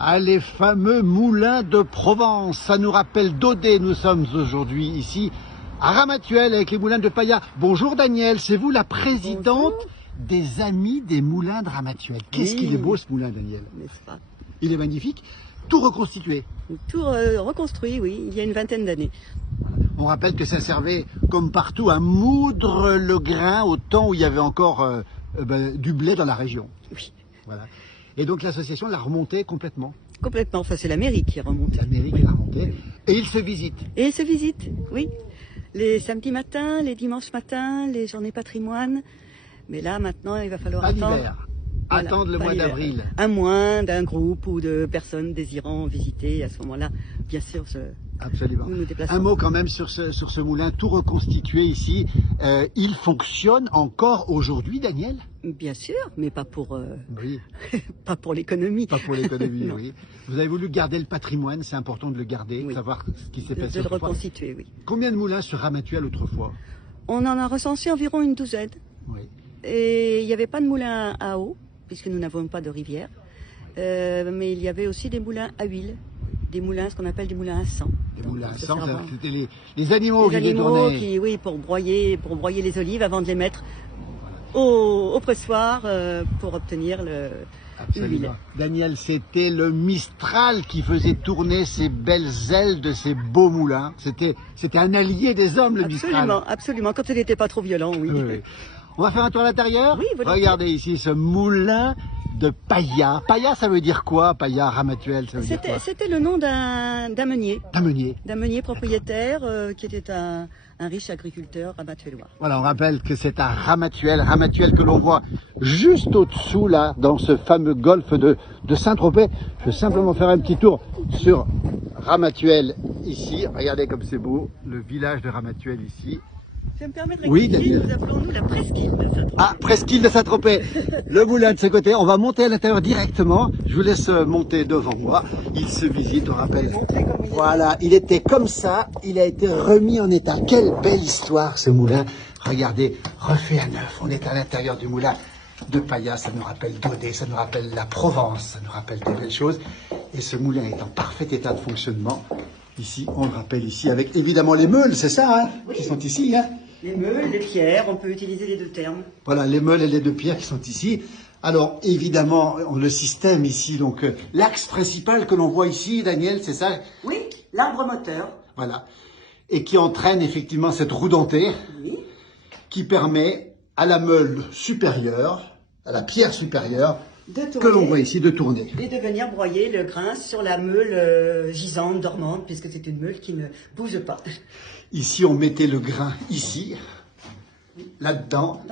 Ah, les fameux moulins de Provence, ça nous rappelle Daudet. Nous sommes aujourd'hui ici à Ramatuelle avec les moulins de Paya. Bonjour Daniel, c'est vous la présidente des Amis des moulins de Ramatuelle. Qu'est-ce qu'il est beau ce moulin, Daniel? N'est-ce pas? Il est magnifique, tout reconstitué. Tout reconstruit, oui, il y a une vingtaine d'années. On rappelle que ça servait, comme partout, à moudre le grain au temps où il y avait encore du blé dans la région. Oui. Voilà. Et donc l'association l'a remonté complètement. Complètement, enfin c'est la mairie qui remonte. La mairie qui l'a remonté. Et ils se visitent. Et ils se visitent, oui. Les samedis matins, les dimanches matins, les journées patrimoine. Mais là, maintenant, il va falloir attendre. Voilà, attendre le mois d'avril. À moins d'un groupe ou de personnes désirant visiter. À ce moment-là, bien sûr, Absolument. nous déplaçons. Un mot quand même sur ce moulin tout reconstitué ici. Il fonctionne encore aujourd'hui, Daniel? Bien sûr, mais pas pour, oui. pas pour l'économie. Pas pour l'économie, oui. Vous avez voulu garder le patrimoine, c'est important de le garder, oui. savoir ce qui s'est passé de le autrefois. reconstituer, oui. Combien de moulins sur Ramatuelle autrefois? On en a recensé environ une douzaine. Oui. Et il n'y avait pas de moulin à eau, puisque nous n'avons pas de rivière. Mais il y avait aussi des moulins à huile, des moulins, ce qu'on appelle des moulins à sang. Des moulins à sang, servant... c'était les animaux qui tournaient. Oui, pour broyer les olives avant de les mettre au pressoir pour obtenir l'huile. Daniel, c'était le Mistral qui faisait tourner ces belles ailes de ces beaux moulins. C'était un allié des hommes, le Mistral. Absolument, quand il n'était pas trop violent, oui. Oui. On va faire un tour à l'intérieur. Oui, regardez ici ce moulin de Paya. Paya, ça veut dire quoi? Paya, Ramatuelle, ça veut dire quoi? C'était le nom d'un meunier. D'un meunier propriétaire qui était un riche agriculteur ramatuellois. Voilà, on rappelle que c'est à Ramatuelle que l'on voit juste au-dessous, là, dans ce fameux golfe de Saint-Tropez. Je vais simplement faire un petit tour sur Ramatuelle, ici. Regardez comme c'est beau, le village de Ramatuelle, ici. Je vais me permettre de rectifier, nous appelons nous la presqu'île de Saint-Tropez. Ah, presqu'île de Saint-Tropez. Le moulin de ce côté, on va monter à l'intérieur directement. Je vous laisse monter devant moi. Il se visite, on rappelle. Voilà, il était comme ça, il a été remis en état. Quelle belle histoire ce moulin. Regardez, refait à neuf. On est à l'intérieur du moulin de Paya, ça nous rappelle Daudet, ça nous rappelle la Provence, ça nous rappelle de belles choses. Et ce moulin est en parfait état de fonctionnement. Ici, on le rappelle ici, avec évidemment les meules, c'est ça, hein, oui. Qui sont ici, hein. Les meules, les pierres, on peut utiliser les deux termes. Voilà, les meules et les deux pierres qui sont ici. Alors, évidemment, le système ici, donc, l'axe principal que l'on voit ici, Daniel, c'est ça? Oui, l'arbre moteur. Voilà. Et qui entraîne effectivement cette roue dentée, oui. Qui permet à la meule supérieure, à la pierre supérieure, que l'on voit ici, de tourner. Et de venir broyer le grain sur la meule gisante, dormante, puisque c'est une meule qui ne bouge pas. Ici, on mettait le grain ici, là-dedans,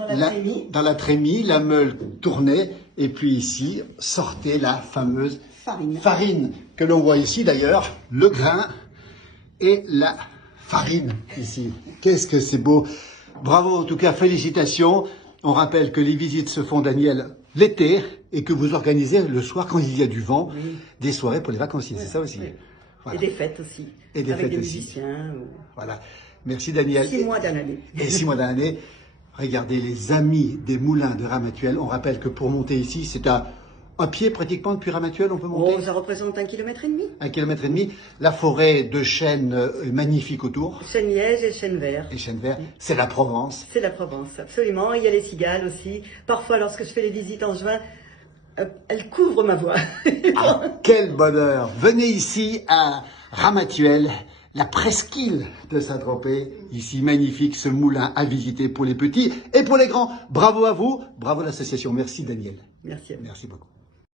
dans la trémie, la meule tournait, et puis ici sortait la fameuse farine que l'on voit ici d'ailleurs, le grain et la farine ici. Qu'est-ce que c'est beau! Bravo, en tout cas, félicitations. On rappelle que les visites se font, Daniel, l'été, et que vous organisez le soir, quand il y a du vent, des soirées pour les vacanciers, c'est ça aussi? Oui. Voilà. Et des fêtes aussi. Et des avec fêtes des aussi. musiciens. Voilà. Merci Daniel. 6 mois dans l'année. Et 6 mois dans l'année. Regardez les Amis des moulins de Ramatuelle. On rappelle que pour monter ici, c'est à pied pratiquement depuis Ramatuelle, on peut monter. Oh, ça représente 1,5 km. 1,5 km. La forêt de chênes magnifique autour. Chêne liège et chêne vert. Et chênes verts, c'est la Provence. C'est la Provence, absolument. Il y a les cigales aussi. Parfois, lorsque je fais les visites en juin, elles couvrent ma voix. Ah, quel bonheur! Venez ici à Ramatuelle, la presqu'île de Saint-Tropez. Ici, magnifique, ce moulin à visiter pour les petits et pour les grands. Bravo à vous, bravo à l'association. Merci Daniel. Merci à vous. Merci beaucoup.